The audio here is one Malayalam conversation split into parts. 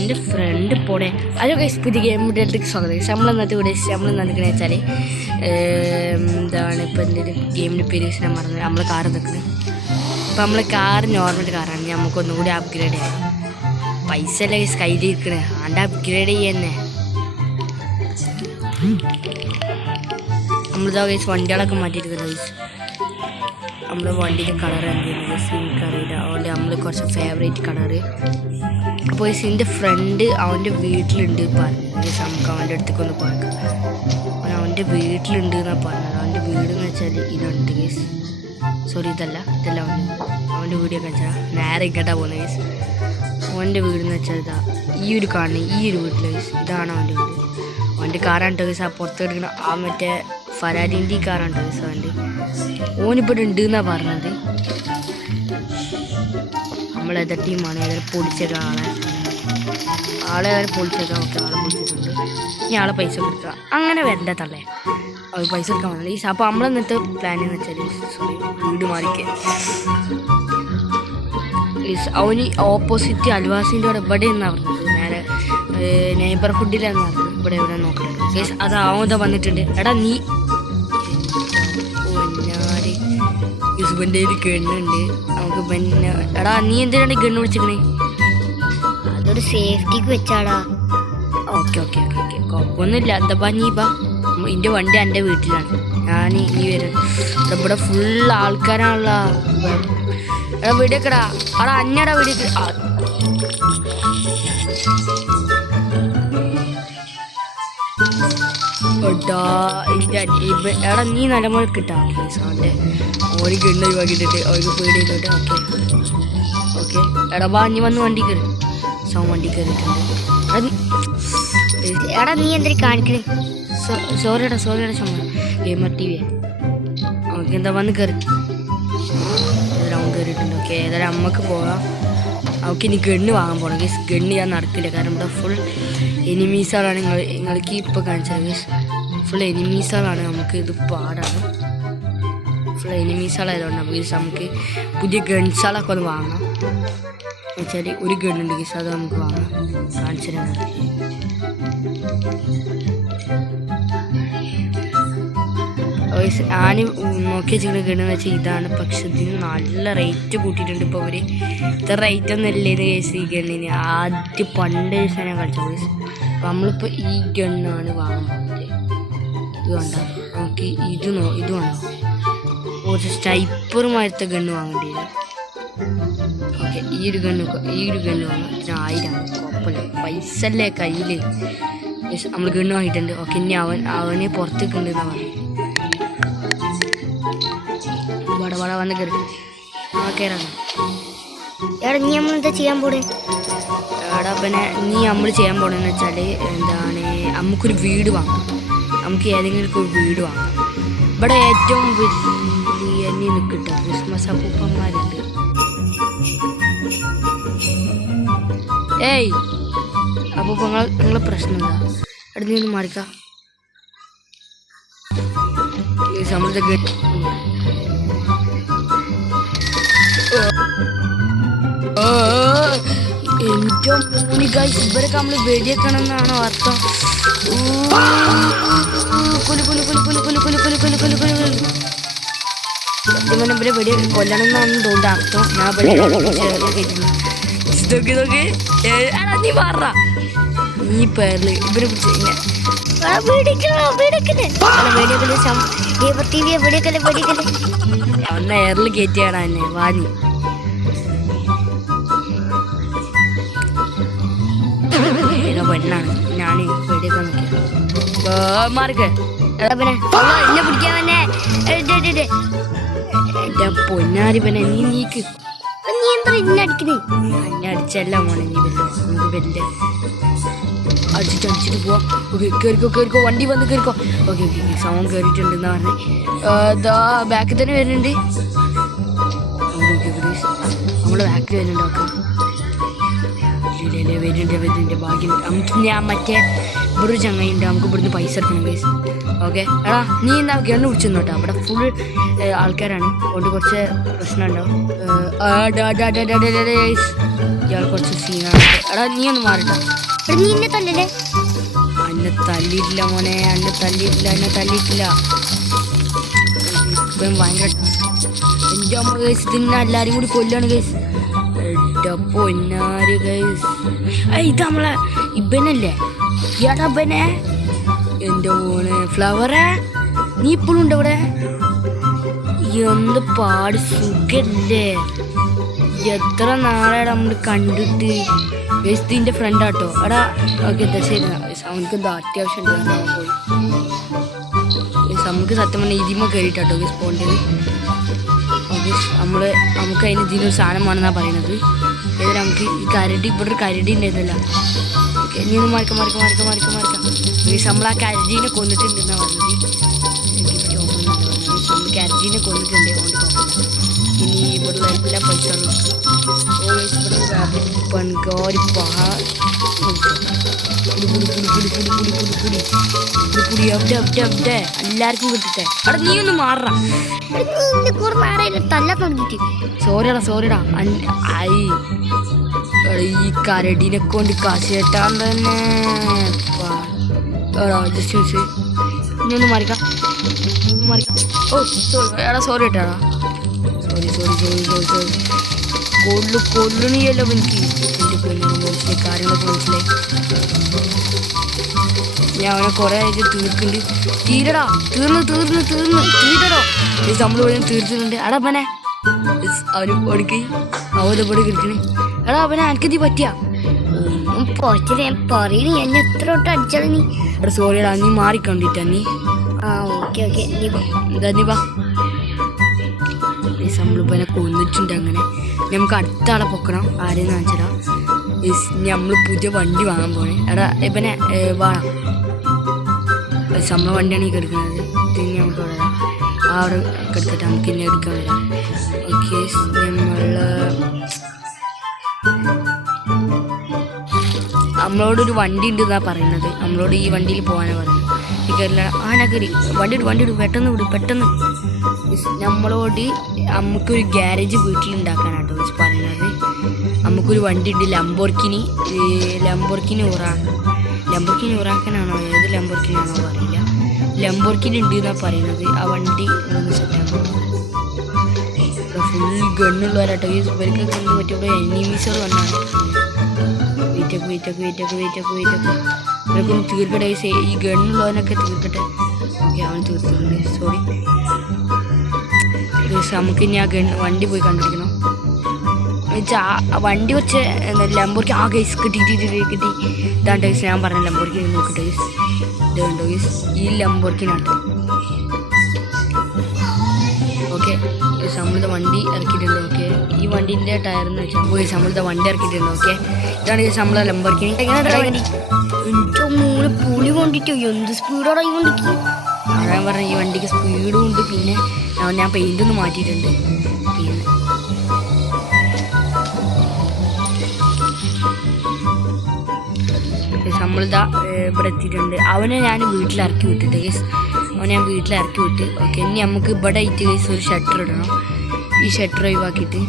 എൻ്റെ ഫ്രണ്ട് പോടെ അതൊക്കെ ഗൈസ് പുതിയ ഗെയിം വീഡിയോയിലേക്ക് സ്വാഗതം. നമ്മളെന്നത്തെ വീഡിയോ നമ്മൾ നിൽക്കണ വെച്ചാൽ എന്താണ് ഇപ്പോൾ എന്തെങ്കിലും ഗെയിമിൻ്റെ പേര് ഞാൻ പറഞ്ഞത്. നമ്മൾ കാർ നിൽക്കുന്നത് ഇപ്പോൾ നമ്മൾ കാർ നോർമൽ കാറാണ്. നമുക്കൊന്നും കൂടി അപ്ഗ്രേഡ് ചെയ്യാം. പൈസ അല്ലേ ഗൈസ് കയ്യിൽ ഇരിക്കണേ, ആണ്ട് അപ്ഗ്രേഡ് ചെയ്യുന്നേ. നമ്മളിതാ ഗൈസ് വണ്ടികളൊക്കെ മാറ്റിയിരിക്കുന്നത് ഗൈസ്. നമ്മുടെ വണ്ടീൻ്റെ കളർ എന്തെങ്കിലും ഗൈസ് എനിക്കറിയില്ല. അതുകൊണ്ട് നമ്മൾ കുറച്ച് ഫേവറേറ്റ് കളറ്. അപ്പോൾ ഗൈസ് എൻ്റെ ഫ്രണ്ട് അവൻ്റെ വീട്ടിലുണ്ട് പറഞ്ഞു ഗൈസ്. നമുക്ക് അവൻ്റെ അടുത്തേക്ക് ഒന്ന് പോയേക്കാം. അവൻ്റെ വീട്ടിലുണ്ട് എന്നാണ് പറഞ്ഞത്. അവൻ്റെ വീടെന്ന് വെച്ചാൽ ഇതുണ്ട് ഗൈസ്. സോറി ഇതല്ല അവൻ്റെ വീടൊക്കെ വെച്ചാൽ നേരെ ഇങ്ങോട്ടാണ് പോകുന്നത് ഗൈസ്. അവൻ്റെ വീടെന്ന് വെച്ചാൽ ഇതാ ഈ ഒരു കാണുന്നത് ഈ ഒരു വീട്ടിൽ ഗൈസ്. ഇതാണ് അവൻ്റെ വീട്. അവൻ്റെ കാറാണ് കേട്ടോ ഗൈസ്. ആ പുറത്ത് കിടക്കുന്ന ആ മറ്റേ ഫരാരിൻ്റെ കാറാണ് കേട്ടോ ഗൈസ്. അവൻ്റെ ഓനിപ്പോൾ ഉണ്ട് എന്നാണ് പറഞ്ഞത്. നമ്മളേതാ ടീമാണ് ഏതായാലും പൊളിച്ചേക്കാം. ആളെ ഏതായാലും പൊളിച്ചേക്കാം. ഓക്കെ ആളെ പൊളിച്ചിട്ടുണ്ട്. ഇനി ആളെ പൈസ കൊടുക്കുക. അങ്ങനെ വരണ്ട തള്ളേ, അത് പൈസ കൊടുക്കാൻ വന്നത് ഈ. അപ്പോൾ നമ്മളെന്നിട്ട് പ്ലാൻ എന്ന് വെച്ചാൽ സോറി വീട് മാറിക്കേ അവന് ഓപ്പോസിറ്റ് അൽവാസിൻ്റെ അവിടെ ഇവിടെ എന്നാണ് പറഞ്ഞത്. നേരെ നെയ്ബർഹുഡിലെന്ന് പറഞ്ഞത്. ഇവിടെ എവിടെ നോക്കണത് കേസ്. അത് അവൻ വന്നിട്ടുണ്ട്. എടാ നീ യൂസുഫിൻ്റെ ഒരു ഗണ്ണുണ്ട് നമുക്ക്. പിന്നെ എടാ നീ എന്തിനാണ് ഗണ്ണ് വിളിച്ചിരിക്കണേ? അതൊരു സേഫ്റ്റിക്ക് വെച്ചാടാ. ഓക്കെ ഓക്കെ ഓക്കെ ഓക്കെ കുഴപ്പമൊന്നുമില്ല. എന്താ നീ ബാ, എൻ്റെ വണ്ടി എൻ്റെ വീട്ടിലാണ്. ഞാൻ ഈ വരും. ഇവിടെ ഫുൾ ആൾക്കാരാണല്ലോ. എടാ വീടിക്കടാ. എടാ അന്നടാ വീടിക്ക്. എടാ നീ നല്ലപോലെ കിട്ടാം അവൻ്റെ ഓടി ഗണ്ണ് ഒഴിവാക്കിയിട്ടിട്ട് അവർക്ക് പേടിയിട്ടോട്ടെ. ഓക്കെ ഓക്കെ എടാ ബാ നീ വന്ന് വണ്ടി കയറി. വണ്ടി കയറിയിട്ടുണ്ട്. എടാ നീ എന്തിനാ കാണിക്കണേ? സോറിയടാ ചുമ ഗെയിമർ ടി വി. ഓക്കെ എന്താ വന്ന് കയറി. അവൻ കയറിയിട്ടുണ്ട്. ഓക്കെ ഏതായാലും അമ്മക്ക് പോകാം. അവൾക്ക് ഇനി ഗണ്ണ് വാങ്ങാൻ പോകണം ഗേസ്. ഗണ്ണ് ഞാൻ നടക്കില്ല, കാരണം ഇവിടെ ഫുൾ എനിമീസുകളാണ്. നിങ്ങൾക്ക് ഇപ്പോൾ കാണിച്ചത് ഗേസ്. ഫുൾ എനിമീസുകളാണ്. നമുക്ക് ഇത് പാടാണ്. ഫുൾ എനിമീസുകളായതുകൊണ്ട് നമുക്ക് പുതിയ ഗൺസുകളൊക്കെ ഒന്ന് വാങ്ങാം. എന്നുവെച്ചാൽ ഒരു ഗണ്ണുണ്ട് ഗേസ്, അത് നമുക്ക് വാങ്ങാം. കാണിച്ചു തരാം. ഞാൻ നോക്കി വെച്ചിരിക്കുന്ന ഗണ്ണെന്ന് വെച്ചാൽ ഇതാണ്. പക്ഷെ ഇതിന് നല്ല റേറ്റ് കൂട്ടിയിട്ടുണ്ട് ഇപ്പോൾ അവർ. ഇത്ര റേറ്റ് ഒന്നും ഇല്ലേന്ന് കേസ് ഈ ഗണ്ണിന്. ആദ്യം പണ്ട് ദിവസം ഞാൻ കളിച്ച കേസ്. അപ്പം നമ്മളിപ്പോൾ ഈ ഗണ്ണാണ് വാങ്ങാൻ പോകുന്നത്. ഇത് വേണ്ട, നമുക്ക് ഇത് വേണോ? കുറച്ച് സ്നൈപ്പറുമാരത്തെ ഗണ്ണ് വാങ്ങേണ്ടി വരും. ഓക്കെ ഈ ഒരു ഗണ്ണ് വാങ്ങാം. 1000 കുഴപ്പമില്ല, പൈസ അല്ലേ കയ്യിൽ. നമ്മൾ ഗണ്ണ് വാങ്ങിയിട്ടുണ്ട്. ഓക്കെ ഇനി അവനെ പുറത്തേക്ക് ഉണ്ടെന്നാണ് പറഞ്ഞത്. വട വന്ന് കയറി കയറാണ്. എടാ നീ നമ്മളെന്താ ചെയ്യാൻ പോണേ? എടാ പിന്നെ നമ്മൾ ചെയ്യാൻ പോണെന്ന് വെച്ചാൽ എന്താണ്, നമുക്കൊരു വീട് വാങ്ങാം. നമുക്ക് ഏതെങ്കിലും ഒരു വീട് വാങ്ങാം. ഇവിടെ ഏറ്റവും വലിയ നിൽക്കിട്ട ക്രിസ്മസ് അപ്പൂപ്പന്മാരുണ്ട്. ഏയ് അപ്പൂപ്പ നിങ്ങളെ പ്രശ്നം എന്താ? എടാ നീ ഒന്ന് മാറിക്കാം. സമൃദ്ധ എൻ്റെ മൂന്ന് ഗൈസ്, ഇവരൊക്കെ നമ്മൾ വെടിയേക്കണമെന്നാണോ അർത്ഥം? സത്യം പറഞ്ഞ ഇവരെ വെടി കൊല്ലണം എന്നാണ് തോന്നുന്നത് അർത്ഥം. ഞാൻ നീ മാറ നീ പേരില് ഇവരെ പിടിച്ച് അവൻ എയറിൽ കയറ്റിയാണ് എന്നെ വാങ്ങി. പെണ്ണാണ് ഞാൻ പേടിയൊക്കെ നോക്കിയ മാറിക്ക്. എന്നെ പിടിക്കാൻ തന്നെ എന്റെ പൊന്നാരി പിന്നെ നീ നീക്ക്. നീ എന്താ ഇന്നെ അടിക്കണേ? എന്നെ അടിച്ചല്ല മോനെ. നീ നമുക്ക് വല്ലേ അടിച്ചിട്ട് പോവാം. ഓക്കെ കയറിക്കോ വണ്ടി വന്ന് കയറിക്കോ. ഓക്കെ സമയം കയറിയിട്ടുണ്ടെന്ന് പറഞ്ഞ് ഇതാ ബാക്കിൽ തന്നെ വരുന്നുണ്ട്. നമ്മുടെ ബാക്കിൽ വരുന്നുണ്ട്. ഓക്കെ വരുന്നുണ്ട് ഭാഗ്യം. നമുക്ക് ഞാൻ മറ്റേ ഇവിടെ ഒരു ചങ്ങായി ഉണ്ട്, നമുക്ക് ഇവിടുന്ന് പൈസ എടുക്കണം ഗൈസ്. ഓക്കെ എടാ നീ എന്താ ഗണ്ണ് പിടിച്ചെന്ന് കേട്ടോ, അവിടെ ഫുൾ ആൾക്കാരാണ്, അതുകൊണ്ട് കുറച്ച് പ്രശ്നം ഉണ്ടാവും. ഇയാൾ കുറച്ച് സീനാണ്. എടാ നീ ഒന്ന് മാറിട്ടോ. നീ എന്നെ തല്ലല്ലേ? എന്നെ തല്ലിയിട്ടില്ല മോനെ, എന്നെ തല്ലിയിട്ടില്ല. ഇപ്പം ഭയങ്കര എൻ്റെ അമ്മ ഗൈസ്, ഇതിന്നെ എല്ലാവരും കൂടി കൊല്ലാണ് ഗൈസ്. പൊന്നാര് ഗൈസ്, ഇത് നമ്മളെ ഇബനല്ലേ? ഏടാ ഇബനെ, എൻ്റെ മോനെ ഫ്ലവറേ, നീ ഇപ്പോഴും ഉണ്ട് ഇവിടെ? എന്ത് പാട് സുഖല്ലേ? എത്ര നാളെ നമ്മൾ കണ്ടിട്ട്. ഗൈസ് ഇതിൻ്റെ ഫ്രണ്ടാട്ടോ. എടാ ഓക്കെ എന്താ ശരി, അവനക്ക് എന്താ അത്യാവശ്യം ഉണ്ട്, പോയി നമുക്ക് സത്യം പറഞ്ഞാൽ ഇതിമ കയറിയിട്ടോ ഗൈസ് പോകേണ്ടത്. നമുക്ക് അതിന് ഇതിനൊരു സാധനമാണെന്നാണ് പറയുന്നത്. ഏതായാലും നമുക്ക് ഈ കരടി, ഇവിടെ ഒരു കരടി ഉണ്ടായിരുന്നല്ല. ഓക്കെ നീ ഒന്ന് മറിക്കാം. ഗൈസ് നമ്മൾ ആ കരടീനെ കൊന്നിട്ടുണ്ടെന്നാണ് പറഞ്ഞത്. നമ്മൾ കരടീനെ കൊന്നിട്ടുണ്ട്, അതുകൊണ്ട് ഇനി ഇവിടെ എല്ലാം പൈസ പൺകാരി അവിടെ എല്ലാവർക്കും കിട്ടട്ടെ. അവിടെ നീ ഒന്ന് മാറാ. സോറിടാ ഈ കരടിനെ കൊണ്ട് കാശിട്ടാൻ തന്നെ. ജസ്റ്റ് നീ ഒന്ന് മാറിക്കാം. ഓ സോറി കേട്ടാടാ, സോറി. കൊല്ലുണിയല്ലോ എനിക്ക്. എൻ്റെ മനസ്സിലായി, കാര്യങ്ങളൊക്കെ മനസ്സിലായി. ഞാൻ അവനെ കുറേ ആയിട്ട് തീർക്കുന്നുണ്ട്. തീരടാ, തീരടോ. നമ്മൾ ഇവിടെ തീർത്തിട്ടുണ്ട്. എടാ അവനെ അവന് ഓടിക്കൈ അവനെ കിടക്കണേ. എടാ അവനെ എനിക്കത് പറ്റിയ ഞാൻ എത്ര തൊട്ട് അടിച്ചാണ് നീ. എടാ സോറിയടാ, നീ മാറിക്കണ്ടിട്ടാ നീ. ഓക്കെ എന്താ നീ വാ. നമ്മളിപ്പോൾ എന്നെ കൊന്നിട്ടുണ്ട്. അങ്ങനെ നമുക്ക് അടുത്ത ആളെ പൊക്കണം. ആരെയെന്ന് കാണിച്ചടാ. നമ്മൾ പുതിയ വണ്ടി വാങ്ങാൻ പോണേ. എടാ ഇപ്പനെ വേണം, നമ്മളെ വണ്ടിയാണ് ഈ കിടക്കുന്നത്. പിന്നെ നമുക്ക് അവിടെ അവിടെ കിടക്കട്ടെ, നമുക്ക് ഇന്നെ എടുക്കാൻ വരാം. ഓക്കെ നമ്മളോടൊരു വണ്ടി ഉണ്ട് എന്നാണ് പറയുന്നത്. നമ്മളോട് ഈ വണ്ടിയിൽ പോകാനാണ് പറയുന്നത്. ഈ കയറില്ല കയറി വണ്ടി ഇടും പെട്ടെന്ന്. നമ്മളോട് നമുക്കൊരു ഗ്യാരേജ് വീട്ടിലുണ്ടാക്കാനാട്ടോ പറയുന്നത്. നമുക്കൊരു വണ്ടി ഉണ്ട്, ലംബോർഗിനി ഉറാക്കാനാണോ, ഏത് ലംബോർഗിനാണോ അറിയില്ല. ലംബോർഗിനി ഉണ്ട് എന്നാണ് പറയുന്നത്. ആ വണ്ടി ഒന്ന് സെറ്റാക്കണം. ഫുൾ ഗണ്ണുള്ളവരാട്ടോ ഇവർക്കൊക്കെ എന്ത് പറ്റിയ എനിമീസുകൾ വന്നാണ്. വെയിറ്റൊക്കെ ഇവരൊക്കെ ഒന്ന് തീർക്കട്ടെ. ഈ ഗണ്ണുള്ളവനൊക്കെ തീർക്കട്ടെ. ഓക്കെ അവൻ തീർത്തിട്ടുണ്ട്, സോറി. നമുക്ക് ഇനി ആ വണ്ടി പോയി കണ്ടുപിടിക്കണം. വണ്ടി വെച്ച് ലംബോർഗിനി ഗൈസ് കിട്ടി. ഇതാണ്ട് ഗൈസ് ഞാൻ പറഞ്ഞ ലംബോർഗിനി നോക്കട്ടെ ഗൈസ്. ഇതുണ്ടോ ഗൈസ്, ഈ ലംബോർഗിനാട്ടോ. ഓക്കെ നമ്മളിത് വണ്ടി ഇറക്കിയിട്ടുണ്ട്. ഓക്കെ ഈ വണ്ടീൻ്റെ ടയറെന്ന് വെച്ചാൽ ഗൈസ് നമ്മളിത് വണ്ടി ഇറക്കിയിട്ടുണ്ട്. ഓക്കെ ഇതാണ് ഗൈസ് നമ്മളെ ലംബോർഗിനി. വണ്ടി പുളി കൊണ്ടിട്ടോ എന്ത് സ്പീഡോടാ ഈ വണ്ടിക്ക്. ഞാൻ പറഞ്ഞ ഈ വണ്ടിക്ക് സ്പീഡും ഉണ്ട്. പിന്നെ ഞാൻ പെയിൻ്റ് ഒന്ന് മാറ്റിയിട്ടുണ്ട്. പിന്നെ നമ്മളിതാ ഇവിടെ എത്തിയിട്ടുണ്ട്. അവനെ ഞാൻ വീട്ടിലിറക്കി വിട്ടിട്ട് ഗൈസ്, ഓക്കെ ഇനി നമുക്ക് ഇവിടെ ആയിട്ട് ഗൈസ് ഒരു ഷട്ടർ ഇടണം. ഈ ഷട്ടർ ഒഴിവാക്കിയിട്ട്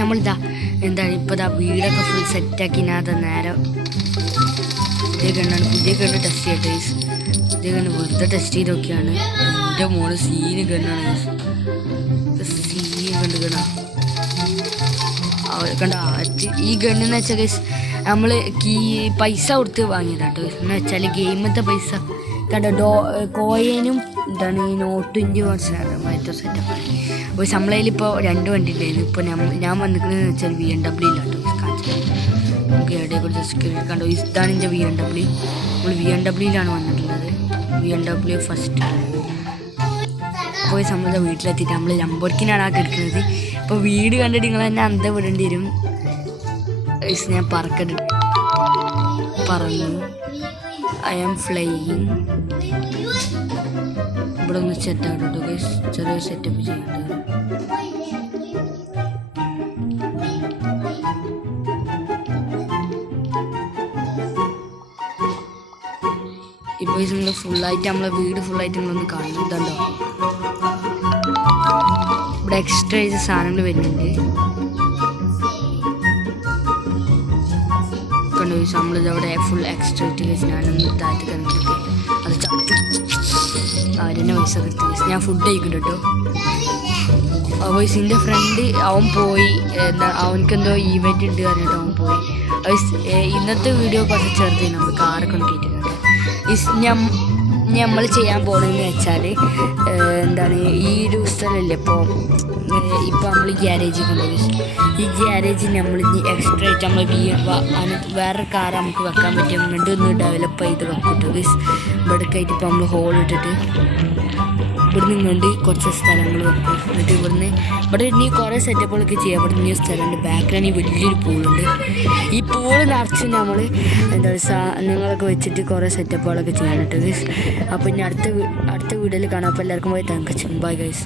നമ്മളിതാ എന്താണ് ഇപ്പോൾ ഇതാ വീടൊക്കെ ഫുൾ സെറ്റാക്കി ഞാൻ നേരം ഇതേ കണ്ണാണ് പുതിയ കണ്ണ് ടെസ്റ്റ് ചെയ്യട്ടെ ഗൈസ്. ഇതേ കണ്ണ് വെറുതെ ടെസ്റ്റ് ചെയ്ത് നോക്കിയാണ്. എൻ്റെ മോള് സീന് കണ്ണാണ് ഗൈസ്. സീന് കണ്ട് കണ്ട ഈ ഗണ്ണെന്ന് വെച്ചാൽ ഗൈസ് നമ്മൾ പൈസ കൊടുത്ത് വാങ്ങിയതാട്ടോ എന്ന് വെച്ചാൽ ഗെയിമത്തെ പൈസ കണ്ട കോയിനും എന്താണ് ഈ നോട്ടിൻ്റെ കുറച്ച് സെറ്റപ്പാണ്. അപ്പോൾ നമ്മളതിലിപ്പോൾ 2 വണ്ടി ഉണ്ടായിരുന്നു. ഇപ്പോൾ ഞാൻ വന്നിരിക്കുന്നതെന്ന് വെച്ചാൽ BMW ഇല്ലാട്ടോ കാണിച്ചത്. നമുക്ക് എവിടെ കുറച്ച് കണ്ടോ ഇതാണ് എൻ്റെ BMW. നമ്മൾ BMW വന്നിട്ടുള്ളത്. BMW first. അപ്പോൾ നമ്മളുടെ വീട്ടിലെത്തിയിട്ട് നമ്മൾ ലംബോർഗിനിയാണ് ആക്കി എടുക്കുന്നത്. ഇപ്പോൾ വീട് കണ്ടിട്ട് നിങ്ങൾ തന്നെ അന്തം വിടേണ്ടി വരും. ഞാൻ പറന്നു ഐ ആം ഫ്ലൈയിങ്. ഇവിടെ ഒന്ന് സെറ്റാണ് കേട്ടോ ഗൈസ്. ചെറിയ സെറ്റപ്പ് ചെയ്യുന്നുണ്ട്. ഇപ്പോൾ നമ്മൾ ഫുള്ളായിട്ട് നമ്മളെ വീട് ഫുള്ളായിട്ട് നിങ്ങളൊന്ന് കാണുന്നുണ്ടോ. ഇവിടെ എക്സ്ട്രാ ചെയ്ത സാധനങ്ങൾ വരുന്നുണ്ട്. കണ്ടു നമ്മളിതവിടെ ഫുൾ എക്സ്ട്രാ ഇട്ട് വെച്ച് ഞാനൊന്ന് താഴ്ത്തി കണ്ടിട്ട് അത് ചത്തു. അവരെന്നെ പൈസ കിട്ടി. ഞാൻ ഫുഡ് കഴിക്കുന്നുണ്ട് കേട്ടോ. വോയിസിൻ്റെ ഫ്രണ്ട് അവൻ പോയി. അവനക്കെന്തോ ഈവെൻ്റ് ഉണ്ട് പറഞ്ഞിട്ട് അവൻ പോയി. ഇന്നത്തെ വീഡിയോ കുറച്ച് ചെറുതായി നമ്മൾ കാറൊക്കെ നോക്കിയിട്ടുണ്ട്. നമ്മൾ ചെയ്യാൻ പോകുന്നതെന്ന് വെച്ചാൽ എന്താണ് ഈ ഒരു സ്ഥലമല്ലേ ഇപ്പോൾ നമ്മൾ ഗ്യാരേജിൽ കൊണ്ടുപോയി. ഈ ഗ്യാരേജിൽ നമ്മൾ എക്സ്ട്രാ ആയിട്ട് നമ്മൾ വേറെ കാർ നമുക്ക് വെക്കാൻ പറ്റും. അങ്ങോട്ട് ഒന്ന് ഡെവലപ്പ് ചെയ്ത് വെക്കട്ടോ ഗൈസ്. ഇവിടേക്കായിട്ട് ഇപ്പോൾ നമ്മൾ ഹോൾ ഇട്ടിട്ട് ഇവിടുന്ന് ഇങ്ങോട്ട് കുറച്ച് സ്ഥലങ്ങൾ വെക്കും. എന്നിട്ട് ഇവിടെ ഇനി കുറേ സെറ്റപ്പുകളൊക്കെ ചെയ്യാം. ഇവിടെ ഇനി സ്ഥലമുണ്ട്. ബാക്കിലാണ് ഈ വലിയൊരു പൂളുണ്ട്. ഈ പൂള് നിറച്ച് നമ്മൾ എന്താ സാധനങ്ങളൊക്കെ വെച്ചിട്ട് കുറേ സെറ്റപ്പുകളൊക്കെ ചെയ്യാൻ കേട്ടോ ഗൈസ്. അപ്പോൾ ഇനി അടുത്ത വീഡിയോയിൽ കാണാം. അപ്പോൾ എല്ലാവർക്കും പോയി താങ്ക് യു. Bye guys.